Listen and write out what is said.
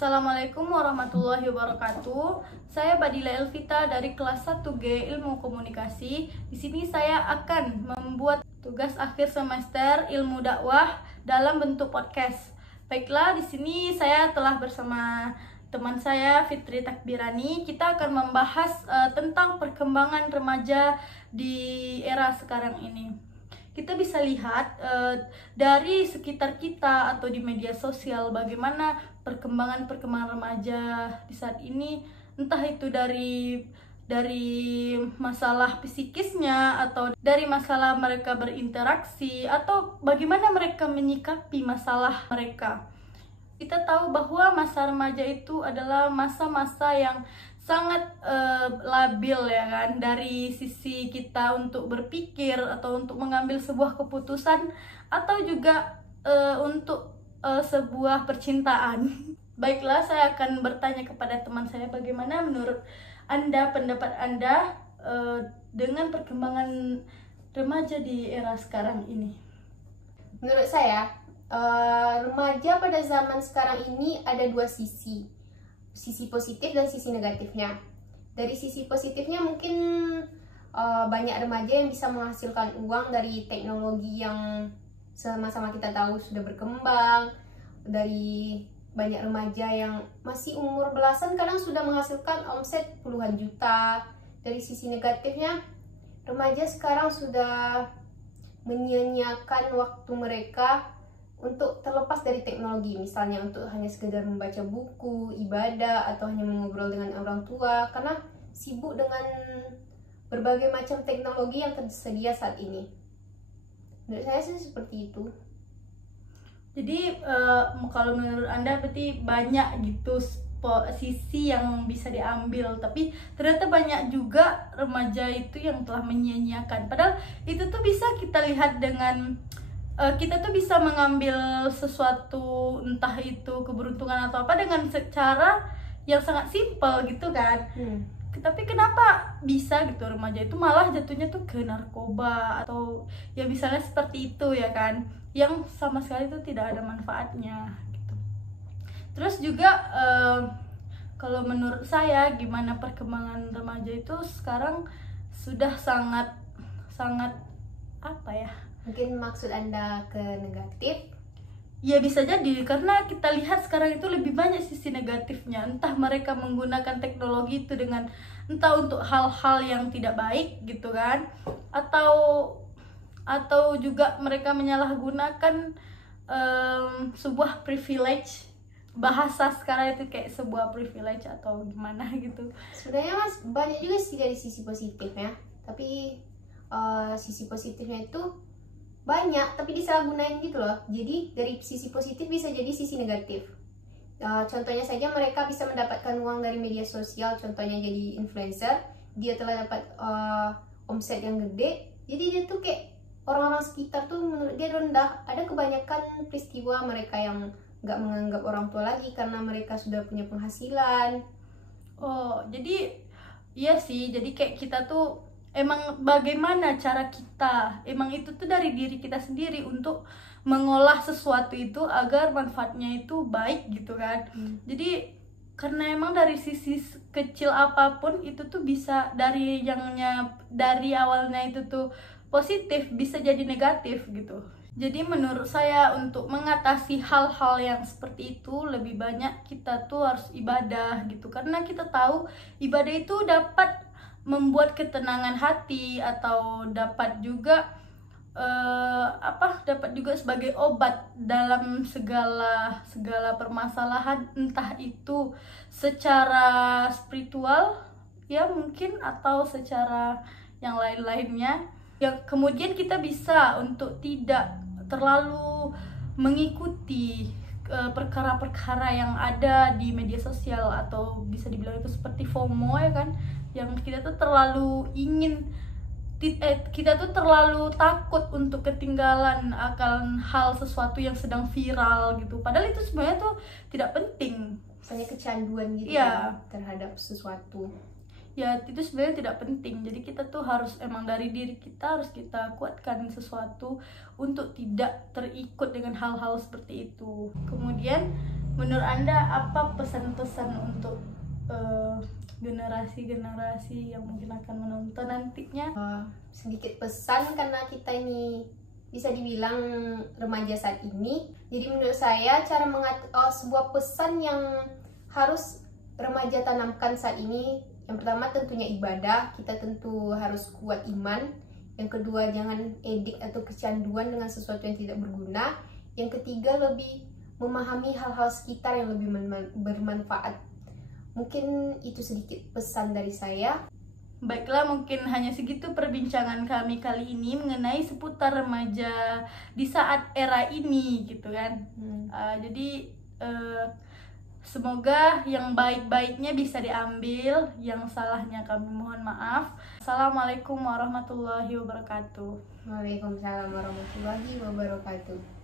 Assalamualaikum warahmatullahi wabarakatuh. Saya Badila Elvita dari kelas 1G Ilmu Komunikasi. Di sini saya akan membuat tugas akhir semester Ilmu Dakwah dalam bentuk podcast. Baiklah, di sini saya telah bersama teman saya Fitri Takbirani. Kita akan membahas tentang perkembangan remaja di era sekarang ini. Kita bisa lihat dari sekitar kita atau di media sosial bagaimana perkembangan remaja di saat ini, entah itu dari masalah psikisnya atau dari masalah mereka berinteraksi atau bagaimana mereka menyikapi masalah mereka. Kita tahu bahwa masa remaja itu adalah masa-masa yang sangat labil, ya kan, dari sisi kita untuk berpikir atau untuk mengambil sebuah keputusan atau juga untuk sebuah percintaan. Baiklah, saya akan bertanya kepada teman saya bagaimana menurut Anda, pendapat Anda dengan perkembangan remaja di era sekarang ini. Menurut saya, remaja pada zaman sekarang ini ada dua sisi positif dan sisi negatifnya. Dari sisi positifnya mungkin banyak remaja yang bisa menghasilkan uang dari teknologi yang sama-sama kita tahu sudah berkembang. Dari banyak remaja yang masih umur belasan kadang sudah menghasilkan omset puluhan juta. Dari sisi negatifnya, remaja sekarang sudah menyia-nyiakan waktu mereka untuk terlepas dari teknologi, misalnya untuk hanya sekedar membaca buku, ibadah, atau hanya mengobrol dengan orang tua, karena sibuk dengan berbagai macam teknologi yang tersedia saat ini. Menurut saya sih seperti itu. Jadi kalau menurut Anda berarti banyak gitu sisi yang bisa diambil, tapi ternyata banyak juga remaja itu yang telah menyia-nyiakan. Padahal itu tuh bisa kita lihat dengan kita tuh bisa mengambil sesuatu, entah itu keberuntungan atau apa, dengan secara yang sangat simpel gitu kan. Tapi kenapa bisa gitu remaja itu malah jatuhnya tuh ke narkoba atau ya misalnya seperti itu, ya kan, yang sama sekali itu tidak ada manfaatnya gitu. Terus juga kalau menurut saya gimana perkembangan remaja itu sekarang sudah sangat apa ya, Mungkin maksud Anda ke negatif? ya bisa jadi, karena kita lihat sekarang itu lebih banyak sisi negatifnya. Entah mereka menggunakan teknologi itu dengan entah untuk hal-hal yang tidak baik gitu kan, atau juga mereka menyalahgunakan sebuah privilege. Bahasa sekarang itu kayak sebuah privilege atau gimana gitu. Sebenarnya mas banyak juga sih dari sisi positifnya, tapi sisi positifnya itu banyak tapi disalahgunain gitu loh. Jadi dari sisi positif bisa jadi sisi negatif. Contohnya saja mereka bisa mendapatkan uang dari media sosial, contohnya jadi influencer. Dia telah dapat omset yang gede, jadi dia tuh kayak orang-orang sekitar tuh menurut dia rendah. Ada kebanyakan peristiwa mereka yang nggak menganggap orang tua lagi karena mereka sudah punya penghasilan. Oh, jadi iya sih, jadi kayak kita tuh emang bagaimana cara kita, emang itu tuh dari diri kita sendiri untuk mengolah sesuatu itu agar manfaatnya itu baik gitu kan. Jadi karena emang dari sisi kecil apapun itu tuh bisa dari awalnya itu tuh positif bisa jadi negatif gitu. Jadi menurut saya untuk mengatasi hal-hal yang seperti itu lebih banyak kita tuh harus ibadah gitu, karena kita tahu ibadah itu dapat membuat ketenangan hati atau dapat juga dapat juga sebagai obat dalam segala permasalahan, entah itu secara spiritual ya mungkin atau secara yang lain-lainnya, yang kemudian kita bisa untuk tidak terlalu mengikuti perkara-perkara yang ada di media sosial, atau bisa dibilang itu seperti FOMO, ya kan, yang kita tuh terlalu kita tuh terlalu takut untuk ketinggalan akan hal sesuatu yang sedang viral gitu, padahal itu sebenarnya tuh tidak penting. Misalnya kecanduan gitu ya terhadap sesuatu. Ya itu sebenarnya tidak penting. Jadi kita tuh harus emang dari diri kita harus kita kuatkan sesuatu untuk tidak terikut dengan hal-hal seperti itu. Kemudian menurut Anda apa pesan-pesan untuk generasi-generasi yang mungkin akan menonton nantinya? Sedikit pesan, karena kita ini bisa dibilang remaja saat ini. Jadi menurut saya cara sebuah pesan yang harus remaja tanamkan saat ini, yang pertama tentunya ibadah. Kita tentu harus kuat iman. Yang kedua, jangan edik atau kecanduan dengan sesuatu yang tidak berguna. Yang ketiga, lebih memahami hal-hal sekitar yang lebih bermanfaat. Mungkin itu sedikit pesan dari saya. Baiklah, mungkin hanya segitu perbincangan kami kali ini mengenai seputar remaja di saat era ini gitu kan. Jadi semoga yang baik-baiknya bisa diambil, yang salahnya kami mohon maaf. Assalamualaikum warahmatullahi wabarakatuh. Waalaikumsalam warahmatullahi wabarakatuh.